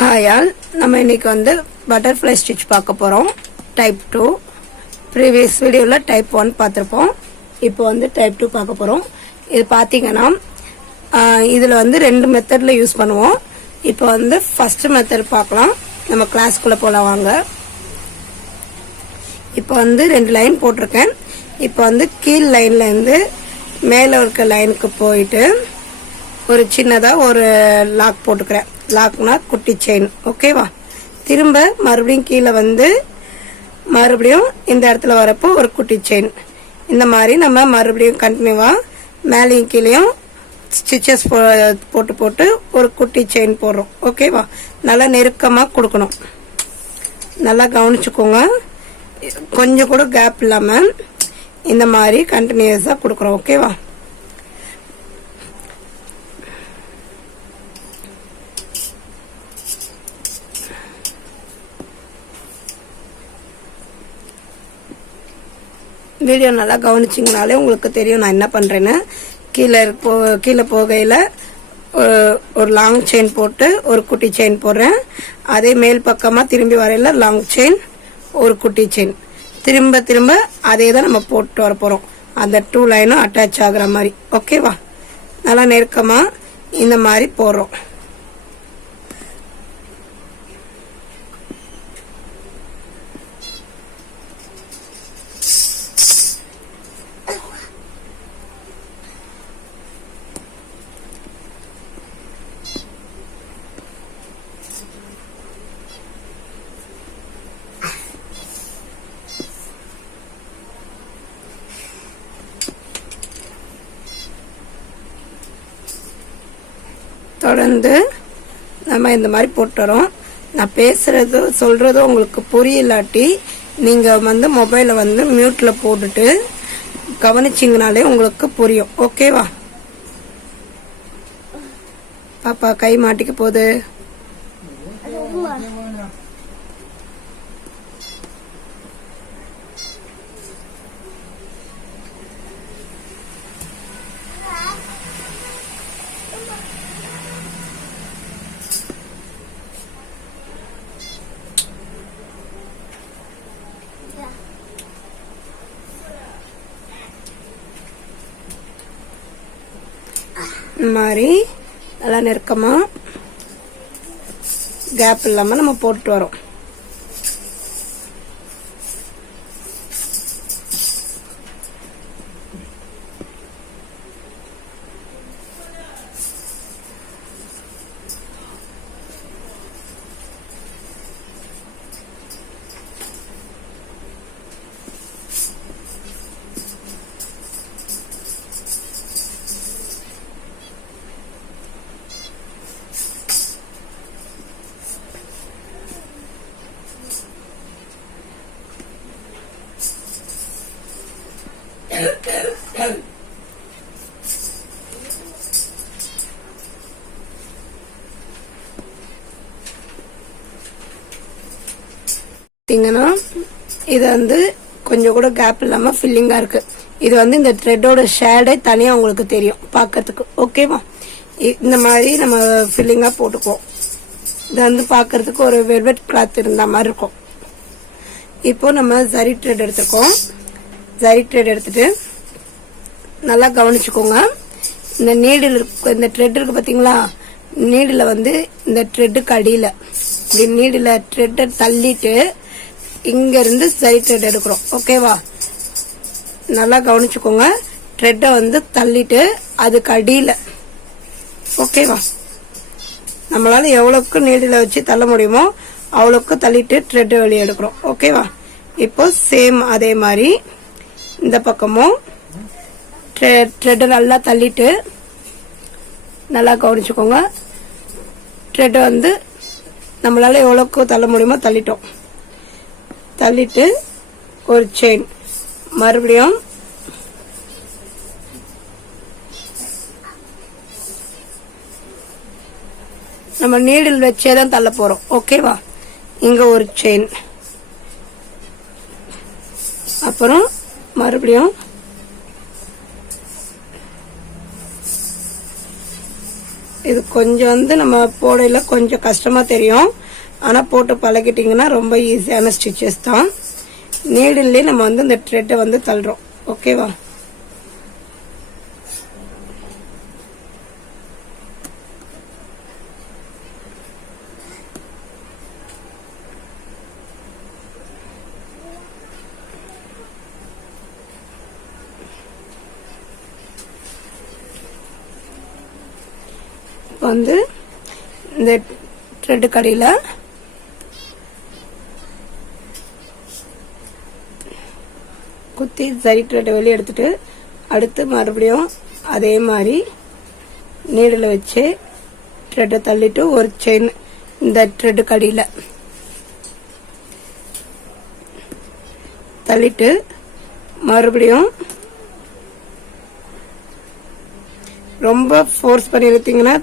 Hi all, நம்ம இன்னைக்கு வந்து பட்டர்ஃப்ளை ஸ்டிச் பார்க்க போகிறோம். டைப் 2. ப்ரீவியஸ் வீடியோவில் டைப் 1 பார்த்துருப்போம். இப்போ வந்து டைப் 2 பார்க்க போகிறோம். இது பார்த்தீங்கன்னா இதில் வந்து 2 மெத்தடில் யூஸ் பண்ணுவோம். இப்போ வந்து ஃபஸ்ட்டு மெத்தட் பார்க்கலாம். நம்ம கிளாஸ்க்குள்ளே போகலாம் வாங்க. இப்போ வந்து 2 லைன் போட்டிருக்கேன். இப்போ வந்து கீழ் லைன்லேருந்து மேலே இருக்க லைனுக்கு போயிட்டு ஒரு சின்னதாக ஒரு லாக் போட்டுக்கிறேன். லாக்னா குட்டி செயின். ஓகேவா? திரும்ப மறுபடியும் கீழே வந்து மறுபடியும் இந்த இடத்துல வரப்போ ஒரு குட்டி செயின். இந்த மாதிரி நம்ம மறுபடியும் கண்டினியூவாக மேலேயும் கீழேயும் ஸ்டிச்சஸ் போட்டு போட்டு ஒரு குட்டி செயின் போடுறோம். ஓகேவா? நல்லா நெருக்கமாக கொடுக்கணும். நல்லா கவனிச்சுக்கோங்க. கொஞ்சம் கூட கேப் இல்லாமல் இந்த மாதிரி கண்டினியூஸாக கொடுக்குறோம். ஓகேவா? வீடியோ நல்லா கவனிச்சிங்கனாலே உங்களுக்கு தெரியும் நான் என்ன பண்ணுறேன்னு. கீழே போகையில் ஒரு லாங் செயின் போட்டு ஒரு குட்டி செயின் போடுறேன். அதே மேல் பக்கமாக திரும்பி வரையில் லாங் செயின் ஒரு குட்டி செயின். திரும்ப திரும்ப அதே தான் நம்ம போட்டு வர போகிறோம். அந்த 2 லைனும் அட்டாச் ஆகுற மாதிரி. ஓகேவா? நல்லா நெருக்கமாக இந்த மாதிரி போடுறோம். தொடர்ந்து நம்ம இந்த மாதிரி போட்டுறோம். நான் பேசுறது சொல்றது உங்களுக்கு புரியலாட்டி நீங்க வந்து மொபைலை வந்து மியூட்ல போட்டுட்டு கவனிச்சிங்கனாலே உங்களுக்கு புரியும். ஓகேவா? பாப்பா கை மாட்டிக்க போகுது. இந்த மாதிரி நல்லா நெருக்கமாக கேப் இல்லாமல் நம்ம போட்டு வரோம். இது வந்து கொஞ்சம் கூட கேப் இல்லாம ஃபில்லிங்கா இருக்கு. இது வந்து இந்த த்ரெட்டோட ஷேடே தனியா உங்களுக்கு தெரியும் பார்க்கறதுக்கு. ஓகேவா? இந்த மாதிரி நம்ம ஃபில்லிங்கா போட்டுக்குவோம். இது வந்து பார்க்கறதுக்கு ஒரு வெல்வெட் கிளாத் இருந்த மாதிரி இருக்கும். இப்போ நம்ம ஜரி த்ரெட் எடுத்துக்கோம். ஜரி த்ரெட் எடுத்துட்டு நல்லா கவனிச்சுக்கோங்க. இந்த நீடில் இருக்கு, இந்த த்ரெட் இருக்கு பாத்தீங்களா? நீடில் வந்து இந்த த்ரெட்டுக்கு அடியில இப்படி நீடில் த்ரெட்டை தள்ளிட்டு இங்க இருந்து சரி த்ரெட் எடுக்கிறோம். ஓகேவா? நல்லா கவனிச்சுக்கோங்க. த்ரெட்டை வந்து தள்ளிட்டு அதுக்கு அடியில. ஓகேவா? நம்மளால எவ்வளவுக்கு நீடில வச்சு தள்ள முடியுமோ அவ்வளவுக்கு தள்ளிட்டு த்ரெட் வெளியே எடுக்கிறோம். ஓகேவா? இப்போ சேம் அதே மாதிரி இந்த பக்கமும் த்ரெட்டை நல்லா தள்ளிட்டு நல்லா கவனிச்சுக்கோங்க. த்ரெட்டை வந்து நம்மளால எவ்வளவுக்கு தள்ள முடியுமோ தள்ளிட்டோம். தள்ளிட்டு ஒரு செயின் மறுபடியும் நம்ம நீடில் வச்சேதான் தள்ள போறோம். ஓகேவா? இங்க ஒரு செயின், அப்புறம் மறுபடியும் இது கொஞ்சம் வந்து நம்ம போடையில கொஞ்சம் கஷ்டமா தெரியும். ஆனா போட்டு பழகிட்டீங்கன்னா ரொம்ப ஈஸியான ஸ்டிச்சஸ் தான். நீடில்லே நம்ம வந்து இந்த த்ரெட்டை வந்து தள்ளுறோம். ஓகேவா? வந்து இந்த த்ரெட் கடையில குத்தி சரி த்ரெட்டை வெளியே எடுத்துட்டு அடுத்து மறுபடியும் அதே மாதிரி நீடில் வச்சு த்ரெட்டை தள்ளிட்டு ஒரு செயின் இந்த த்ரெட் கடியில தள்ளிட்டு மறுபடியும் ரொம்ப ஃபோர்ஸ் பண்ணி இழுத்தீங்கன்னா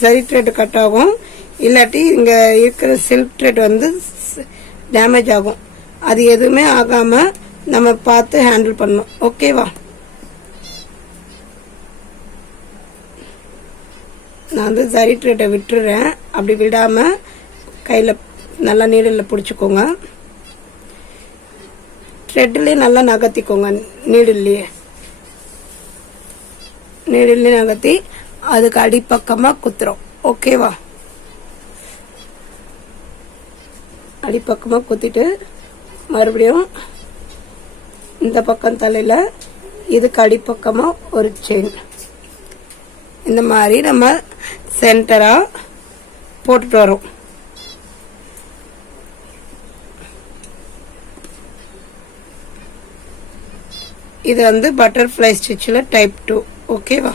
சரி த்ரெட் கட் ஆகும். இல்லாட்டி இங்க இருக்கிற சில்க் த்ரெட் வந்து டேமேஜ் ஆகும். அது எதுவுமே ஆகாம நம்ம பார்த்து ஹேண்டில் பண்ணணும். ஓகேவா? நான் வந்து சரி த்ரெட்டை விட்டுறேன். அப்படி விடாம கையில நல்லா நீடில் பிடிச்சிக்கோங்க. த்ரெட்லயே நல்லா நகர்த்திக்கோங்க. நீடில்லையே நகர்த்தி அதுக்கு அடிப்பக்கமா குத்துறோம். ஓகேவா? அடிப்பக்கமா குத்திட்டு மறுபடியும் இந்த பக்கம் தலையில இதுக்கு அடிப்பக்கமா ஒரு செயின் இந்த மாதிரி நம்ம சென்டரா போட்டுட்டு வரோம். இது வந்து பட்டர்ஃப்ளை ஸ்டிச்சில் டைப் 2. ஓகேவா?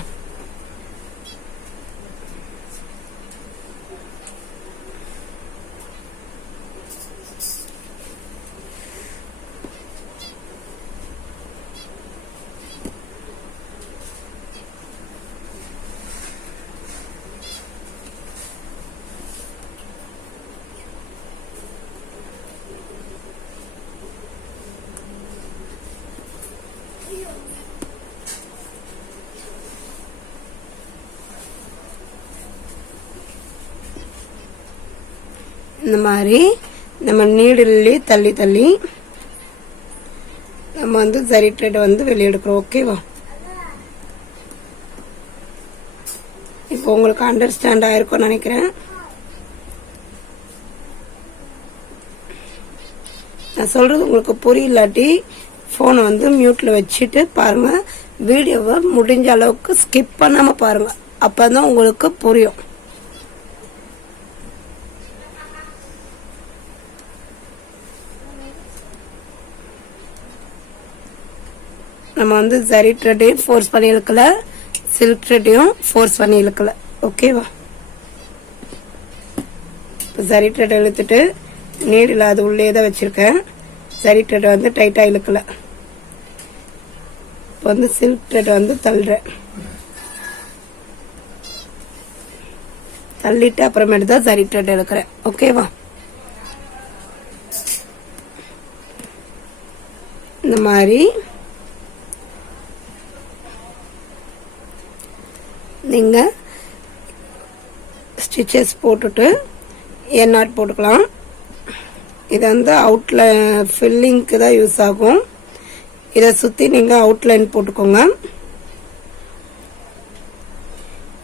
இந்த மாதிரி நம்ம நீடிலே தள்ளி தள்ளி நம்ம வந்து சரி த்ரெட் வந்து வெளியே எடுக்கிறோம். ஓகேவா? இப்போ உங்களுக்கு அண்டர்ஸ்டாண்ட் ஆயிருக்கும்னு நினைக்கிறேன். நான் சொல்றது உங்களுக்கு புரியலாட்டி போனை வந்து மியூட்ல வச்சுட்டு பாருங்க. வீடியோவை முடிஞ்ச அளவுக்கு ஸ்கிப் பண்ணாம பாருங்க. அப்பதான் உங்களுக்கு புரியும். நம்ம வந்து சரி த்ரெட்டையும் ஃபோர்ஸ் பண்ணி இழுக்கல, சில்க் த்ரெட்டையும் ஃபோர்ஸ் பண்ணி இழுக்கல. ஓகேவா? இப்போ சரி த்ரெட் இழுத்துட்டு நீடில் அது உள்ளே தான் வச்சிருக்கேன். சரி த்ரெட் வந்து டைட்டா இழுக்கல. இப்போ வந்து சில்க் த்ரெட் வந்து தள்ளுறேன். தள்ளிட்டு அப்புறமேட்டு தான் சரி த்ரெட் இழுக்கிறேன். ஓகேவா? இந்த மாதிரி நீங்க ஸ்டிச்சஸ் போட்டுட்டு என் போட்டுக்கலாம். இது வந்து அவுட்லைன் ஃபில்லிங்க்கு தான் யூஸ் ஆகும். இதை சுத்தி நீங்க அவுட்லைன் போட்டுக்கோங்க.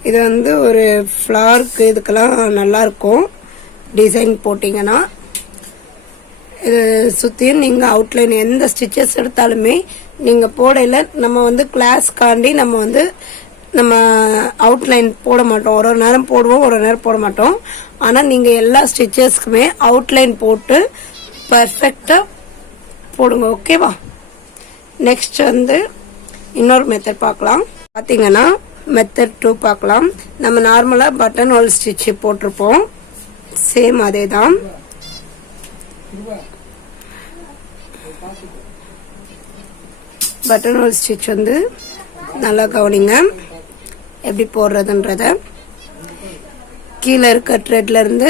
இது வந்து ஒரு ஃப்ளார்க்கு இதுக்கெல்லாம் நல்லா இருக்கும் டிசைன் போட்டீங்கன்னா. இது சுத்தியும் நீங்க அவுட்லைன் எந்த ஸ்டிச்சஸ் எடுத்தாலுமே நீங்க போடையில நம்ம வந்து கிளாஸ்காண்டி நம்ம அவுட்லைன் போட மாட்டோம். ஒரு நேரம் போடுவோம், ஒரு நேரம் போட மாட்டோம். ஆனா நீங்க எல்லா ஸ்டிச்சஸ்க்குமே அவுட்லைன் போட்டு பர்ஃபெக்டா போடுங்க. ஓகேவா? நெக்ஸ்ட் வந்து இன்னொரு மெத்தட் பார்க்கலாம். பாத்தீங்கன்னா மெத்தட் 2 பார்க்கலாம். நம்ம நார்மலா பட்டன் ஹோல் ஸ்டிச் போட்டிருப்போம். சேம் அதே தான். பட்டன் ஹோல் ஸ்டிச் வந்து நல்லா கவனிங்க எப்படி போடுறதுன்றத. கீழே இருக்க த்ரெட்ல இருந்து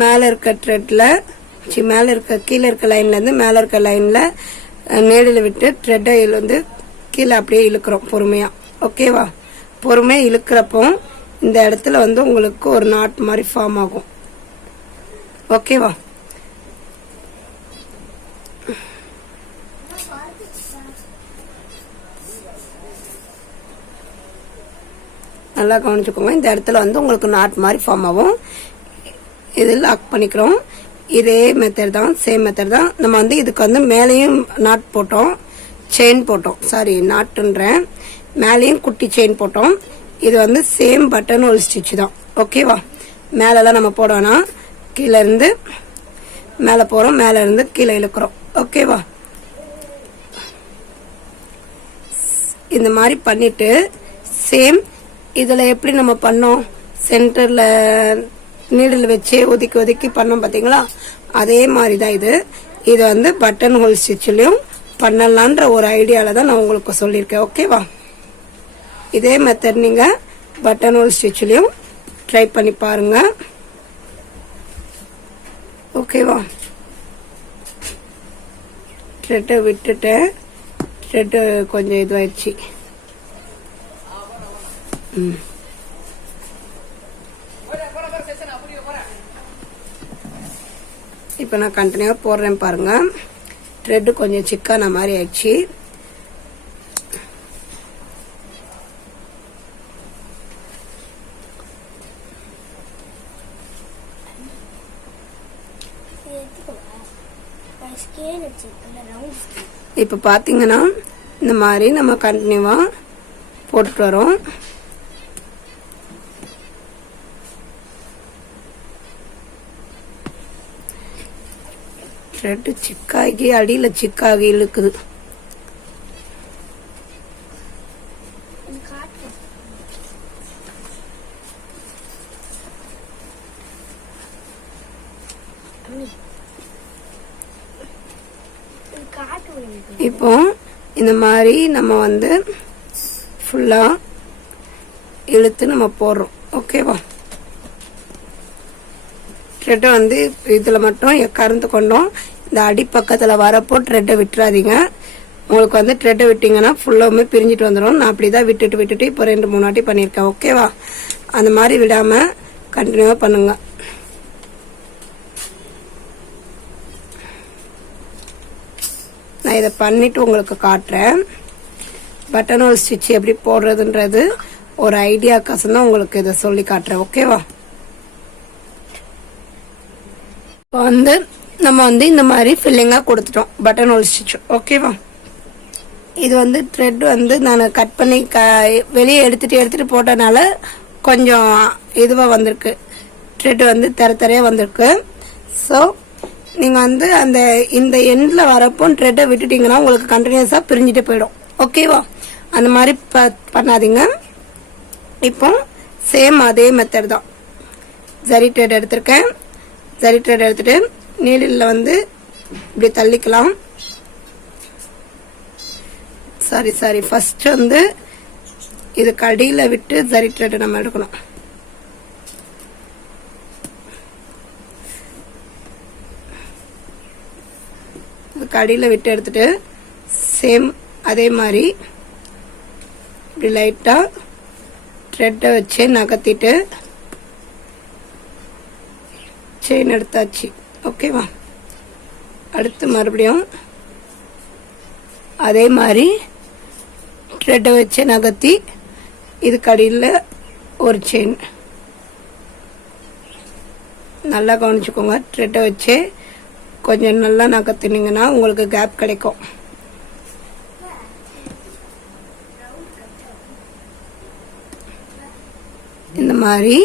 மேல இருக்க த்ரெட்ல கீழே இருக்க லைன்ல இருந்து மேல இருக்க லைன்ல நீடில் விட்டு த்ரெட்டை வந்து கீழே அப்படியே இழுக்கிறோம் பொறுமையா. ஓகேவா? பொறுமையாக இழுக்கிறப்போ இந்த இடத்துல வந்து உங்களுக்கு ஒரு நாட் மாதிரி ஃபார்ம் ஆகும். ஓகேவா? நல்லா கவனிச்சுக்கோங்க. இந்த இடத்துல வந்து உங்களுக்கு நாட் மாதிரி ஃபார்ம் ஆகும். இது லாக் பண்ணிக்கிறோம். இதே மெத்தட் தான், சேம் மெத்தட் தான். நம்ம வந்து இதுக்கு வந்து மேலேயும் நாட் போட்டோம், செயின் போட்டோம், சாரி நாட்டுன்றேன், மேலேயும் குட்டி செயின் போட்டோம். இது வந்து சேம் பட்டன் ஹோல் ஸ்டிச் தான். ஓகேவா? மேலெல்லாம் நம்ம போடோம்னா கீழே இருந்து மேலே போகிறோம், மேலே இருந்து கீழே இழுக்கிறோம். ஓகேவா? இந்த மாதிரி பண்ணிட்டு சேம் இதில் எப்படி நம்ம பண்ணோம், சென்டரில் நீடில் வச்சு ஒதுக்கி ஒதுக்கி பண்ணோம் பார்த்தீங்களா, அதே மாதிரி தான் இது. இது வந்து பட்டன் ஹோல் ஸ்டிச்லையும் பண்ணலான்ற ஒரு ஐடியாவில் தான் நான் உங்களுக்கு சொல்லியிருக்கேன். ஓகேவா? இதே மெத்தட் நீங்கள் பட்டன் ஹோல் ஸ்டிச்லையும் ட்ரை பண்ணி பாருங்க. ஓகேவா? த்ரெட்டை விட்டுட்டேன், த்ரெட்டு கொஞ்சம் இதுவாயிடுச்சு. இப்போ நான் கண்டினியூவாக போடுறேன் பாருங்க. த்ரெட்டு கொஞ்சம் சிக்கான மாதிரி ஆயிடுச்சு. இப்போ பார்த்தீங்கன்னா இந்த மாதிரி நம்ம கண்டினியூவாக போட்டுட்டு வரோம். த்ரெட்டு சிக்காகி அடியில் சிக்காகி இழுக்குது. இப்போ இந்த மாதிரி நம்ம வந்து ஃபுல்லா இழுத்து நம்ம போடுறோம். ஓகேவா? த்ரெட்டை வந்து இதில் மட்டும் கறந்து கொண்டோம். இந்த அடிப்பக்கத்தில் வரப்போ த்ரெட்டை விட்டுறாதீங்க. உங்களுக்கு வந்து த்ரெட்டை விட்டிங்கன்னா ஃபுல்லாமே பிரிஞ்சிட்டு வந்துடும். நான் அப்படி தான் விட்டுட்டு இப்போ 2-3 வாட்டி பண்ணியிருக்கேன். ஓகேவா? அந்த மாதிரி விடாமல் கண்டினியூவாக பண்ணுங்க. நான் இதை பண்ணிட்டு உங்களுக்கு காட்டுறேன். பட்டன் ஹோல் ஸ்டிச் எப்படி போடுறதுன்றது ஒரு ஐடியாக்காசம் தான் உங்களுக்கு இதை சொல்லி காட்டுறேன். ஓகேவா? இப்போ வந்து நம்ம வந்து இந்த மாதிரி ஃபில்லிங்காக கொடுத்துட்டோம் பட்டன் ஹோல் ஸ்டிச். ஓகேவா? இது வந்து த்ரெட் வந்து நான் கட் பண்ணி வெளியே எடுத்துட்டு போட்டனால கொஞ்சம் இதுவாக வந்திருக்கு. த்ரெட் வந்து தரையாக வந்திருக்கு. ஸோ நீங்கள் வந்து இந்த எண்டில் வரப்போ த்ரெட்டை விட்டுட்டிங்கன்னா உங்களுக்கு கண்டினியூஸாக பிரிஞ்சுட்டு போயிடும். ஓகேவா? அந்த மாதிரி பண்ணாதீங்க. இப்போ சேம் அதே மெத்தட் தான். ஜரி த்ரெட் எடுத்திருக்கேன். ஜரி த்ரெட் எடுத்துட்டு நீடில் வந்து இப்படி தள்ளிக்கலாம். சாரி ஃபர்ஸ்ட் வந்து இதுக்கு அடியில் விட்டு ஜரி த்ரெட் நம்ம எடுக்கணும். இதுக்கு அடியில் விட்டு எடுத்துட்டு சேம் அதே மாதிரி இப்படி லைட்டாக த்ரெட்டை வச்சு நகர்த்திட்டு செயின் எடுத்தாச்சு. ஓகேவா? அடுத்து மறுபடியும் அதே மாதிரி த்ரெட்டை வச்சு நகர்த்தி இதுக்கு அடியில் ஒரு செயின். நல்லா கவனிச்சுக்கோங்க. த்ரெட்டை வச்சு கொஞ்சம் நல்லா நகர்த்தினீங்கன்னா உங்களுக்கு கேப் கிடைக்கும். இந்த மாதிரி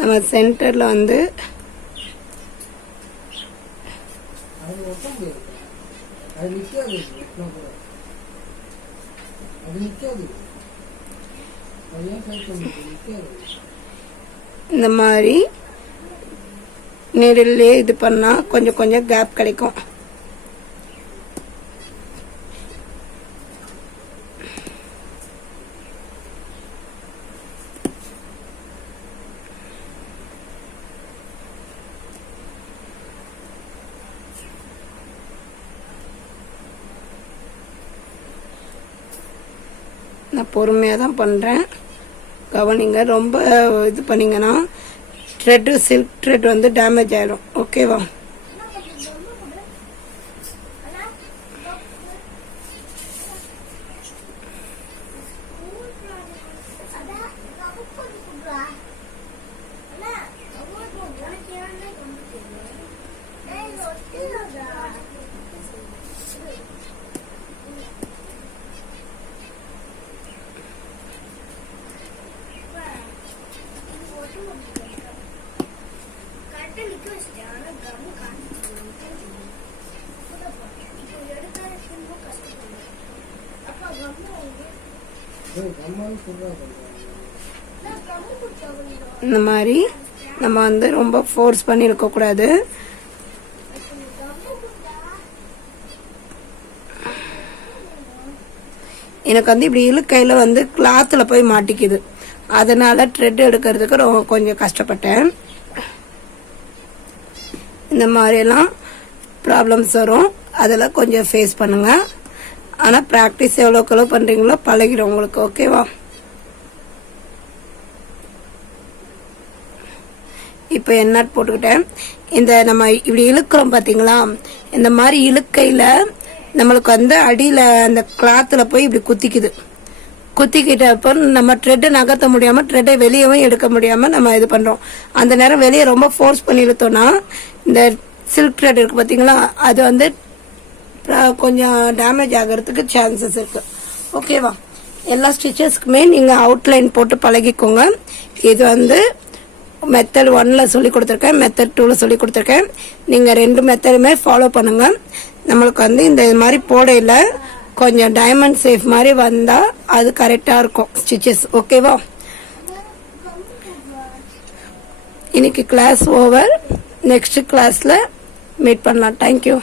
நம்ம சென்டரில் வந்து இந்த மாதிரி நீடிலே இது பண்ணால் கொஞ்சம் கொஞ்சம் கேப் கிடைக்கும். நான் பொறுமையாக தான் பண்ணுறேன். கவனிங்க. ரொம்ப இது பண்ணீங்கன்னா த்ரெட்டு சில்க் த்ரெட் வந்து டேமேஜ் ஆயிடும். ஓகேவா? இந்த மாதிரி நம்ம வந்து ரொம்ப ஃபோர்ஸ் பண்ணி இருக்கக்கூடாது. எனக்கு வந்து இப்படி இழுக்கையில் வந்து கிளாத்தில் போய் மாட்டிக்குது. அதனால த்ரெட் எடுக்கிறதுக்கு ரொம்ப கொஞ்சம் கஷ்டப்பட்டேன். இந்த மாதிரியெல்லாம் ப்ராப்ளம்ஸ் வரும். அதெல்லாம் கொஞ்சம் ஃபேஸ் பண்ணுங்க. ஆனால் ப்ராக்டிஸ் எவ்வளோக்கு எவ்வளோ பண்ணுறீங்களோ பழகிடும் உங்களுக்கு. ஓகேவா? இப்போ என்ன போட்டுக்கிட்டேன். இந்த நம்ம இப்படி இழுக்கிறோம் பார்த்தீங்களா, இந்த மாதிரி இழுக்கையில் நம்மளுக்கு வந்து அடியில் அந்த கிளாத்தில் போய் இப்படி குத்திக்குது. குத்திக்கிட்டப்போ நம்ம த்ரெட்டை நகர்த்த முடியாமல், த்ரெட்டை வெளியவும் எடுக்க முடியாமல் நம்ம இது பண்ணுறோம். அந்த நேரம் வெளியே ரொம்ப ஃபோர்ஸ் பண்ணி இழுத்தோன்னா இந்த சில்க் த்ரெட் இருக்குது பார்த்தீங்களா, அது வந்து கொஞ்சம் டேமேஜ் ஆகிறதுக்கு சான்சஸ் இருக்குது. ஓகேவா? எல்லா ஸ்டிச்சஸ்க்குமே நீங்கள் அவுட்லைன் போட்டு பழகிக்கோங்க. இது வந்து மெத்தட் 1ல் சொல்லி கொடுத்துருக்கேன், மெத்தட் 2ல் சொல்லி கொடுத்துருக்கேன். நீங்கள் 2 மெத்தடுமே ஃபாலோ பண்ணுங்கள். நம்மளுக்கு வந்து இந்த மாதிரி போடையில் கொஞ்சம் டைமண்ட் சேஃப் மாதிரி வந்தால் அது கரெக்டாக இருக்கும் ஸ்டிச்சஸ். ஓகேவா? இன்னைக்கு கிளாஸ் ஓவர். நெக்ஸ்ட் கிளாஸில் மீட் பண்ணலாம். தேங்க்யூ.